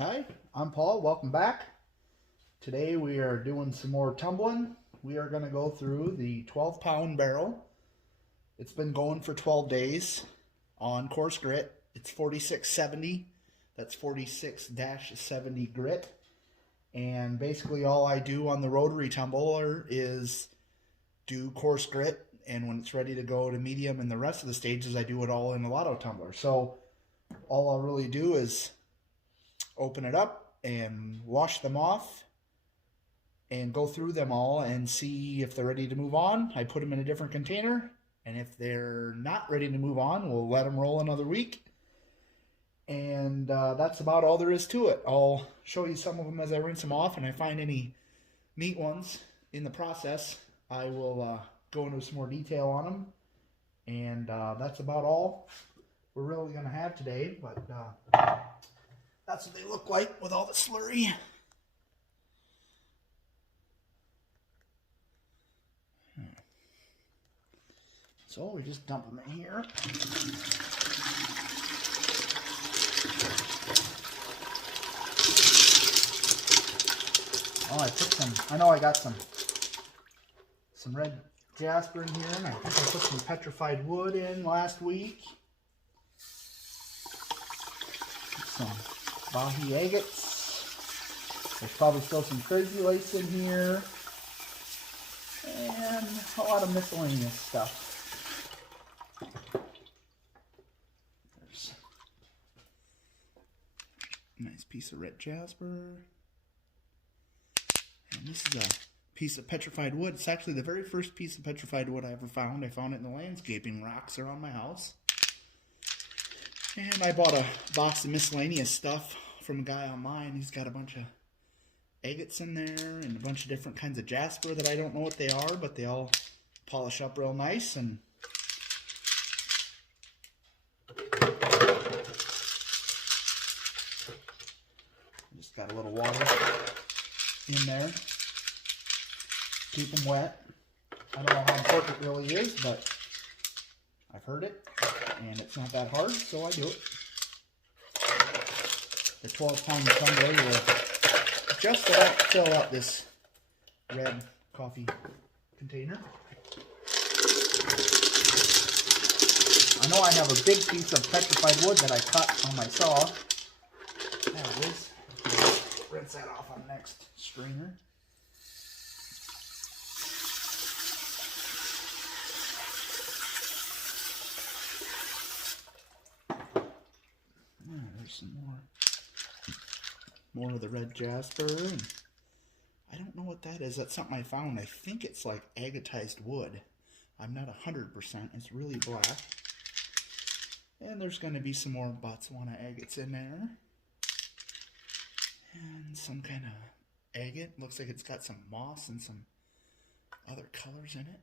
Hi, I'm Paul. Welcome back. Today we are doing some more tumbling. We are going to go through the 12-pound barrel. It's been going for 12 days on coarse grit. It's 4670. That's 46-70 grit. And basically all I do on the rotary tumbler is do coarse grit, and when it's ready to go to medium and the rest of the stages, I do it all in the lotto tumbler. So all I'll really do is open it up and wash them off and go through them all and see if they're ready to move on. I put them in a different container, and if they're not ready to move on, we'll let them roll another week. And that's about all there is to it. I'll show you some of them as I rinse them off, and I find any neat ones in the process, I will go into some more detail on them. And that's about all we're really going to have today, but that's what they look like with all the slurry. So we just dump them in here. Oh, I put some, I know I got some red jasper in here, and I think I put some petrified wood in last week. Some Bahi agates. There's probably still some crazy lace in here. And a lot of miscellaneous stuff. There's a nice piece of red jasper. And this is a piece of petrified wood. It's actually the very first piece of petrified wood I ever found. I found it in the landscaping rocks around my house. And I bought a box of miscellaneous stuff from a guy online. He's got a bunch of agates in there and a bunch of different kinds of jasper that I don't know what they are, but they all polish up real nice. And just got a little water in there. Keep them wet. I don't know how important it really is, but I've heard it, and it's not that hard, so I do it. The 12-pound tumbler will just about fill up this red coffee container. I know I have a big piece of petrified wood that I cut on my saw. There it is. Rinse that off on the next strainer. There's some more of the red jasper, and I don't know what that is. That's something I found. I think it's like agatized wood. I'm not 100%. It's really black. And there's going to be some more Botswana agates in there. And some kind of agate. Looks like it's got some moss and some other colors in it.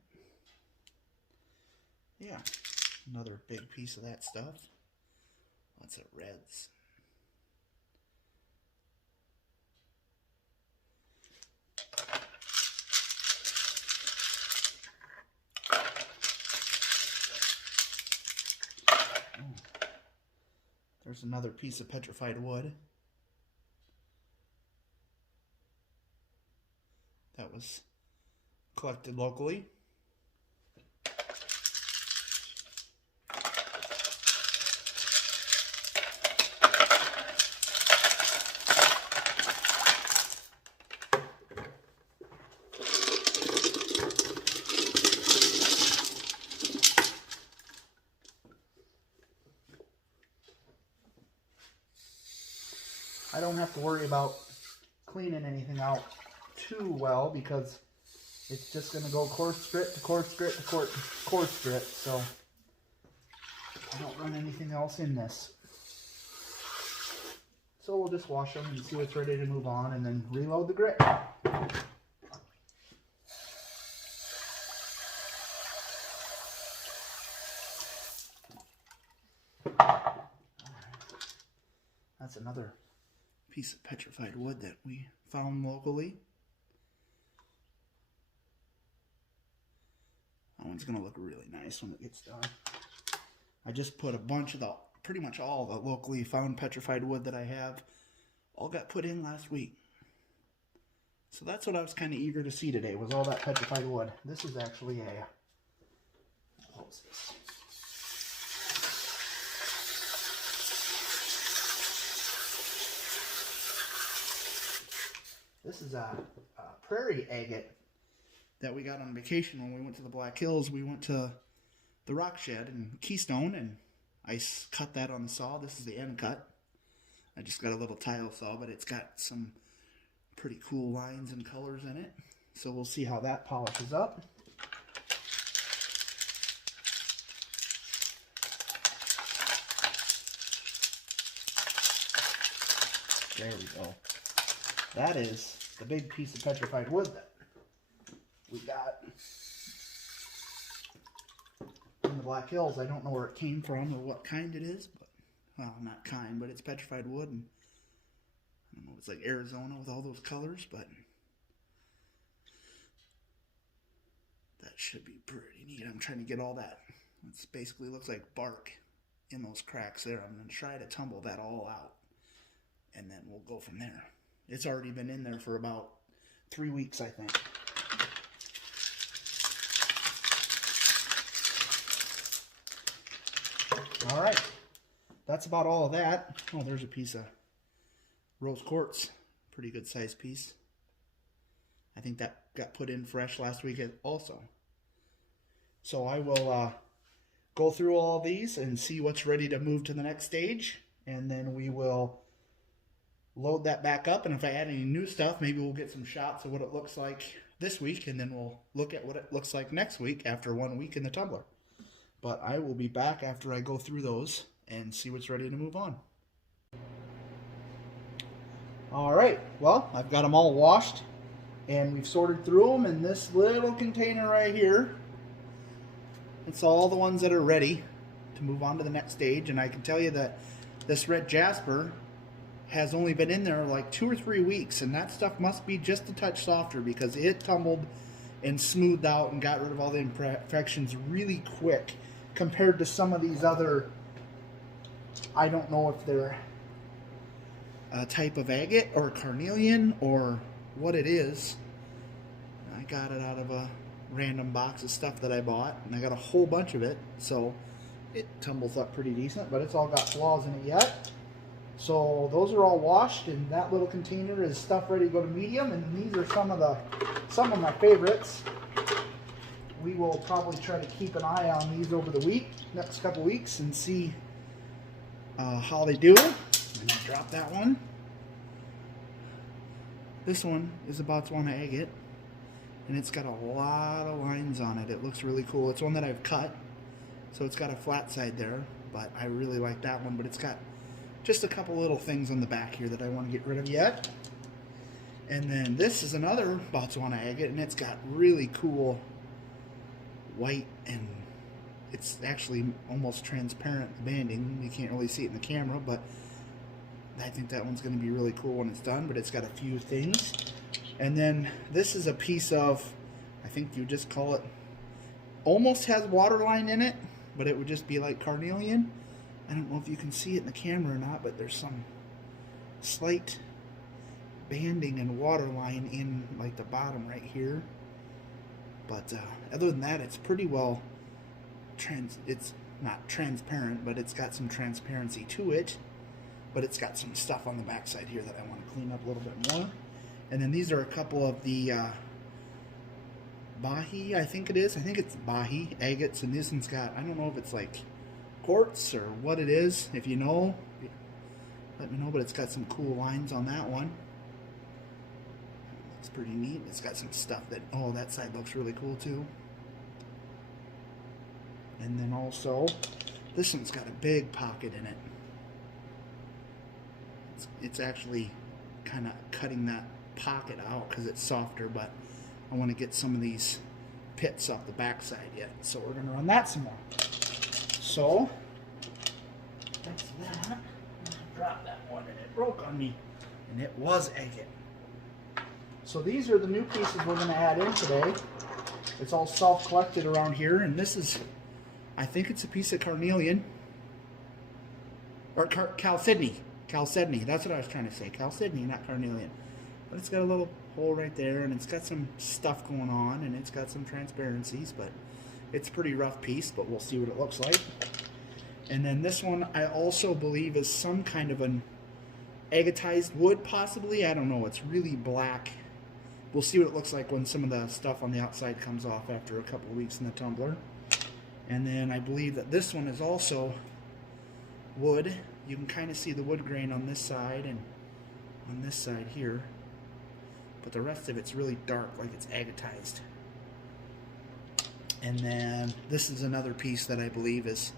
Yeah, another big piece of that stuff. Lots of reds. There's another piece of petrified wood. That was collected locally. I don't have to worry about cleaning anything out too well because it's just going to go coarse grit to coarse grit to coarse grit, so I don't run anything else in this. So we'll just wash them and see what's ready to move on, and then reload the grit. That's another piece of petrified wood that we found locally. That one's going to look really nice when it gets done. I just put a bunch of pretty much all the locally found petrified wood that I have all got put in last week. So that's what I was kind of eager to see today, was all that petrified wood. This is actually a, what was this? This is a prairie agate that we got on vacation when we went to the Black Hills. We went to the rock shed in Keystone, and I cut that on the saw. This is the end cut. I just got a little tile saw, but it's got some pretty cool lines and colors in it. So we'll see how that polishes up. There we go. That is the big piece of petrified wood that we got in the Black Hills. I don't know where it came from or what kind it is, but, well, not kind, but it's petrified wood, and I don't know, it's like Arizona with all those colors, but that should be pretty neat. I'm trying to get all that. It basically looks like bark in those cracks there. I'm going to try to tumble that all out, and then we'll go from there. It's already been in there for about 3 weeks, I think. All right, that's about all of that. Oh, there's a piece of rose quartz, pretty good size piece. I think that got put in fresh last week also. So I will go through all these and see what's ready to move to the next stage, and then we will load that back up, and if I add any new stuff, maybe we'll get some shots of what it looks like this week, and then we'll look at what it looks like next week after 1 week in the tumbler. But I will be back after I go through those and see what's ready to move on. Alright, well, I've got them all washed, and we've sorted through them in this little container right here. It's all the ones that are ready to move on to the next stage, and I can tell you that this red jasper has only been in there like 2 or 3 weeks, and that stuff must be just a touch softer because it tumbled and smoothed out and got rid of all the imperfections really quick compared to some of these other, I don't know if they're a type of agate or carnelian or what it is. I got it out of a random box of stuff that I bought, and I got a whole bunch of it, so it tumbles up pretty decent, but it's all got flaws in it yet. So those are all washed, and that little container is stuff ready to go to medium, and these are some of my favorites. We will probably try to keep an eye on these over the next couple weeks, and see how they do. I'm going to drop that one. This one is a Botswana agate, and it's got a lot of lines on it. It looks really cool. It's one that I've cut, so it's got a flat side there, but I really like that one, but it's got just a couple little things on the back here that I want to get rid of yet. And then this is another Botswana agate, and it's got really cool white, and it's actually almost transparent banding. You can't really see it in the camera, but I think that one's going to be really cool when it's done, but it's got a few things. And then this is a piece of, I think you just call it, almost has waterline in it, but it would just be like carnelian. I don't know if you can see it in the camera or not, but there's some slight banding and waterline in like the bottom right here. But other than that, it's pretty well, it's not transparent, but it's got some transparency to it. But it's got some stuff on the backside here that I want to clean up a little bit more. And then these are a couple of the Bahi, I think it is. I think it's Bahi agates, and this one's got, I don't know if it's like quartz or what it is. If you know, let me know, but it's got some cool lines on that one. Looks pretty neat. It's got some stuff that, oh, that side looks really cool too. And then also, this one's got a big pocket in it. It's actually kind of cutting that pocket out because it's softer, but I want to get some of these pits off the backside yet. So we're going to run that some more. So, that's that. Drop that one, and it broke on me. And it was agate. So these are the new pieces we're going to add in today. It's all self-collected around here, and this is, I think it's a piece of carnelian, or chalcedony. Chalcedony. That's what I was trying to say. Chalcedony, not carnelian. But it's got a little hole right there, and it's got some stuff going on, and it's got some transparencies, but it's a pretty rough piece, but we'll see what it looks like. And then this one I also believe is some kind of an agatized wood, possibly. I don't know. It's really black. We'll see what it looks like when some of the stuff on the outside comes off after a couple of weeks in the tumbler. And then I believe that this one is also wood. You can kind of see the wood grain on this side and on this side here. But the rest of it's really dark, like it's agatized. And then this is another piece that I believe is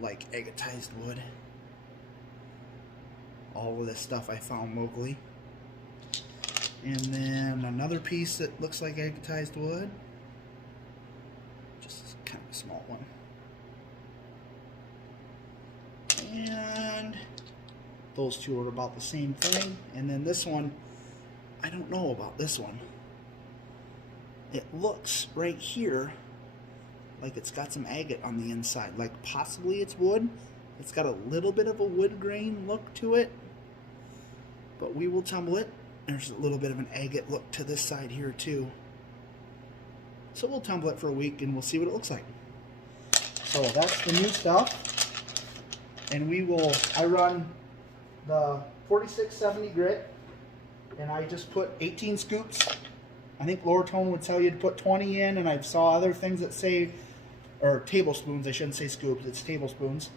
like agatized wood. All of this stuff I found locally. And then another piece that looks like agatized wood. Just kind of a small one. And those two are about the same thing. And then this one, I don't know about this one. It looks right here like it's got some agate on the inside, like possibly it's wood. It's got a little bit of a wood grain look to it, but we will tumble it. There's a little bit of an agate look to this side here too. So we'll tumble it for a week and we'll see what it looks like. So that's the new stuff. And I run the 4670 grit, and I just put 18 scoops. I think lortone would tell you to put 20 in, and I saw other things that say, or tablespoons, I shouldn't say scoops, it's tablespoons.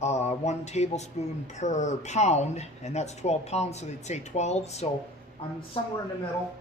1 tablespoon per pound, and that's 12 pounds, so they'd say 12, so I'm somewhere in the middle.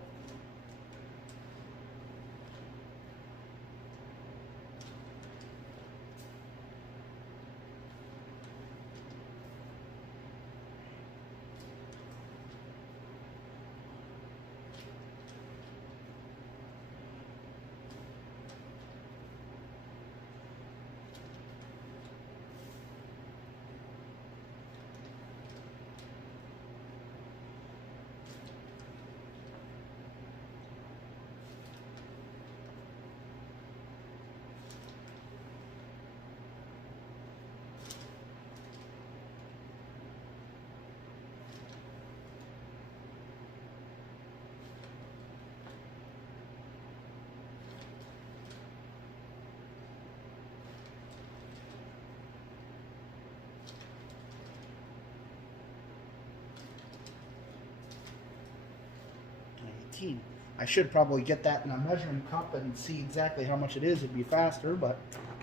I should probably get that in a measuring cup and see exactly how much it is. It'd be faster, but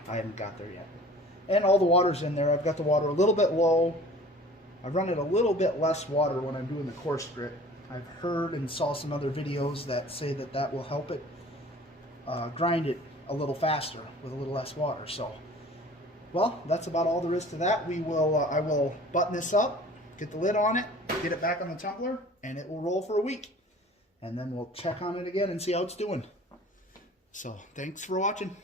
I haven't got there yet. And all the water's in there. I've got the water a little bit low. I run it a little bit less water when I'm doing the coarse grit. I've heard and saw some other videos that say that that will help it grind it a little faster with a little less water. So, well, that's about all there is to that. I will button this up, get the lid on it, get it back on the tumbler, and it will roll for a week. And then we'll check on it again and see how it's doing. So, thanks for watching.